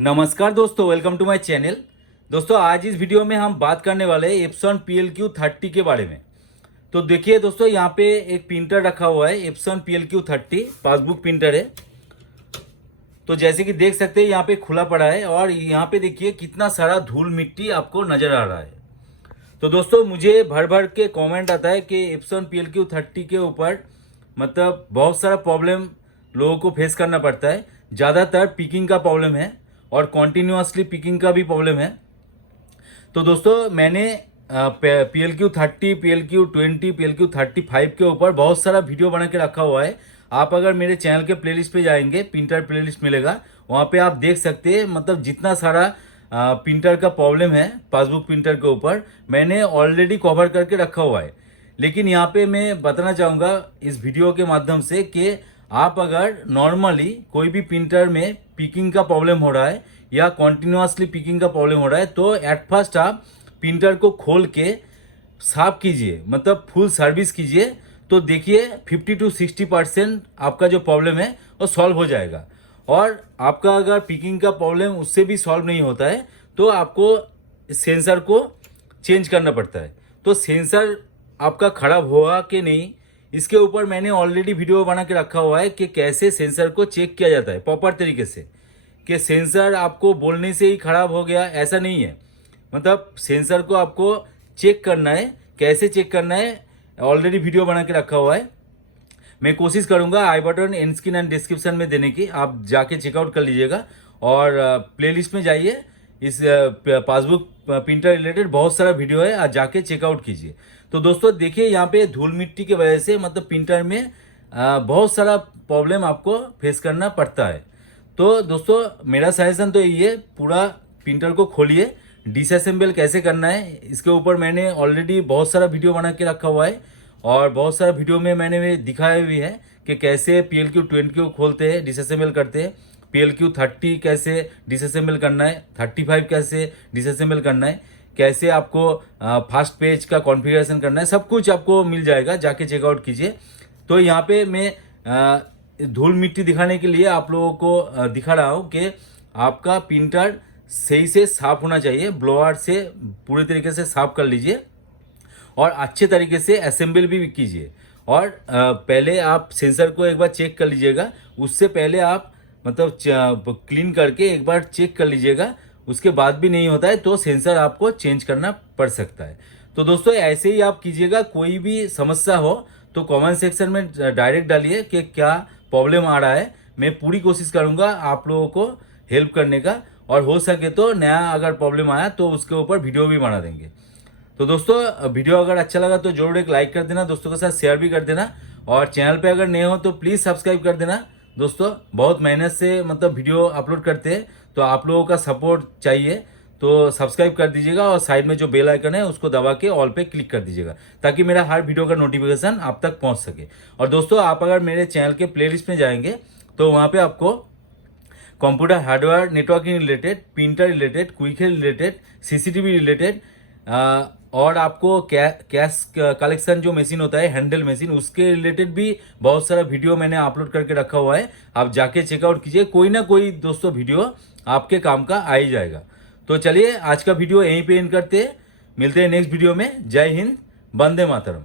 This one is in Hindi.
नमस्कार दोस्तों, वेलकम टू माय चैनल। दोस्तों, आज इस वीडियो में हम बात करने वाले हैं एप्सन PLQ30 के बारे में। तो देखिए दोस्तों, यहाँ पे एक प्रिंटर रखा हुआ है, एप्सन PLQ30 पासबुक प्रिंटर है। तो जैसे कि देख सकते हैं यहाँ पे खुला पड़ा है और यहाँ पे देखिए कितना सारा धूल मिट्टी आपको नजर आ रहा है। तो दोस्तों, मुझे भर भर के कमेंट आता है कि एप्सन PLQ30 के ऊपर मतलब बहुत सारा प्रॉब्लम लोगों को फेस करना पड़ता है। ज़्यादातर पिकिंग का प्रॉब्लम है और कॉन्टिन्यूसली पिकिंग का भी प्रॉब्लम है। तो दोस्तों, मैंने PLQ30, PLQ20, PLQ35 के ऊपर बहुत सारा वीडियो बना के रखा हुआ है। आप अगर मेरे चैनल के प्लेलिस्ट पे जाएंगे, प्रिंटर प्लेलिस्ट मिलेगा, वहाँ पे आप देख सकते हैं मतलब जितना सारा प्रिंटर का प्रॉब्लम है पासबुक प्रिंटर के ऊपर मैंने ऑलरेडी कवर करके रखा हुआ है। लेकिन यहाँ पे मैं बताना चाहूँगा इस वीडियो के माध्यम से कि आप अगर नॉर्मली कोई भी प्रिंटर में पिकिंग का प्रॉब्लम हो रहा है या कॉन्टिन्यूसली पिकिंग का प्रॉब्लम हो रहा है तो एट फर्स्ट आप प्रिंटर को खोल के साफ कीजिए, मतलब फुल सर्विस कीजिए। तो देखिए 50 to 60% आपका जो प्रॉब्लम है वो सॉल्व हो जाएगा। और आपका अगर पिकिंग का प्रॉब्लम उससे भी सॉल्व नहीं होता है तो आपको सेंसर को चेंज करना पड़ता है। तो सेंसर आपका खराब हुआ कि नहीं, इसके ऊपर मैंने ऑलरेडी वीडियो बना के रखा हुआ है कि कैसे सेंसर को चेक किया जाता है प्रॉपर तरीके से। कि सेंसर आपको बोलने से ही खराब हो गया ऐसा नहीं है, मतलब सेंसर को आपको चेक करना है। कैसे चेक करना है ऑलरेडी वीडियो बना के रखा हुआ है। मैं कोशिश करूंगा I button, end screen and description में देने की, आप जाके चेकआउट कर लीजिएगा। और प्लेलिस्ट में जाइए, इस पासबुक प्रिंटर रिलेटेड बहुत सारा वीडियो है, आज जाके चेकआउट कीजिए। तो दोस्तों देखिए, यहाँ पे धूल मिट्टी की वजह से मतलब प्रिंटर में बहुत सारा प्रॉब्लम आपको फेस करना पड़ता है। तो दोस्तों मेरा सजेशन तो यही है, पूरा प्रिंटर को खोलिए, डिसअसेंबल कैसे करना है इसके ऊपर मैंने ऑलरेडी बहुत सारा वीडियो बना के रखा हुआ है। और बहुत सारा वीडियो में मैंने दिखाया भी है कि कैसे PLQ20 को खोलते हैं, डिसअसेंबल करते हैं, PLQ30 कैसे डिसअसेंबल करना है, 35 कैसे डिसअसेंबल करना है, कैसे आपको फास्ट पेज का कॉन्फ़िगरेशन करना है, सब कुछ आपको मिल जाएगा, जाके चेकआउट कीजिए। तो यहाँ पे मैं धूल मिट्टी दिखाने के लिए आप लोगों को दिखा रहा हूँ कि आपका प्रिंटर सही से साफ होना चाहिए। ब्लोअर से पूरे तरीके से साफ कर लीजिए और अच्छे तरीके से असेंबल भी कीजिए। और पहले आप सेंसर को एक बार चेक कर लीजिएगा, उससे पहले आप मतलब क्लीन करके एक बार चेक कर लीजिएगा। उसके बाद भी नहीं होता है तो सेंसर आपको चेंज करना पड़ सकता है। तो दोस्तों ऐसे ही आप कीजिएगा। कोई भी समस्या हो तो कमेंट सेक्शन में डायरेक्ट डालिए कि क्या प्रॉब्लम आ रहा है। मैं पूरी कोशिश करूंगा आप लोगों को हेल्प करने का, और हो सके तो नया अगर प्रॉब्लम आया तो उसके ऊपर वीडियो भी बना देंगे। तो दोस्तों वीडियो अगर अच्छा लगा तो जरूर एक लाइक कर देना, दोस्तों के साथ शेयर भी कर देना, और चैनल पे अगर नए हो तो प्लीज़ सब्सक्राइब कर देना। दोस्तों बहुत मेहनत से मतलब वीडियो अपलोड करते हैं तो आप लोगों का सपोर्ट चाहिए, तो सब्सक्राइब कर दीजिएगा और साइड में जो बेल आइकन है उसको दबा के ऑल पे क्लिक कर दीजिएगा ताकि मेरा हर वीडियो का नोटिफिकेशन आप तक पहुंच सके। और दोस्तों आप अगर मेरे चैनल के प्लेलिस्ट में जाएंगे तो वहाँ पे आपको computer hardware networking related, printer related, quick related, CCTV related, और आपको कैश कलेक्शन जो मशीन होता है, हैंडल मशीन, उसके रिलेटेड भी बहुत सारा वीडियो मैंने अपलोड करके रखा हुआ है। आप जाके चेकआउट कीजिए, कोई ना कोई दोस्तों वीडियो आपके काम का आ ही जाएगा। तो चलिए आज का वीडियो यहीं पे एंड करते हैं, मिलते हैं नेक्स्ट वीडियो में। जय हिंद, वंदे मातरम।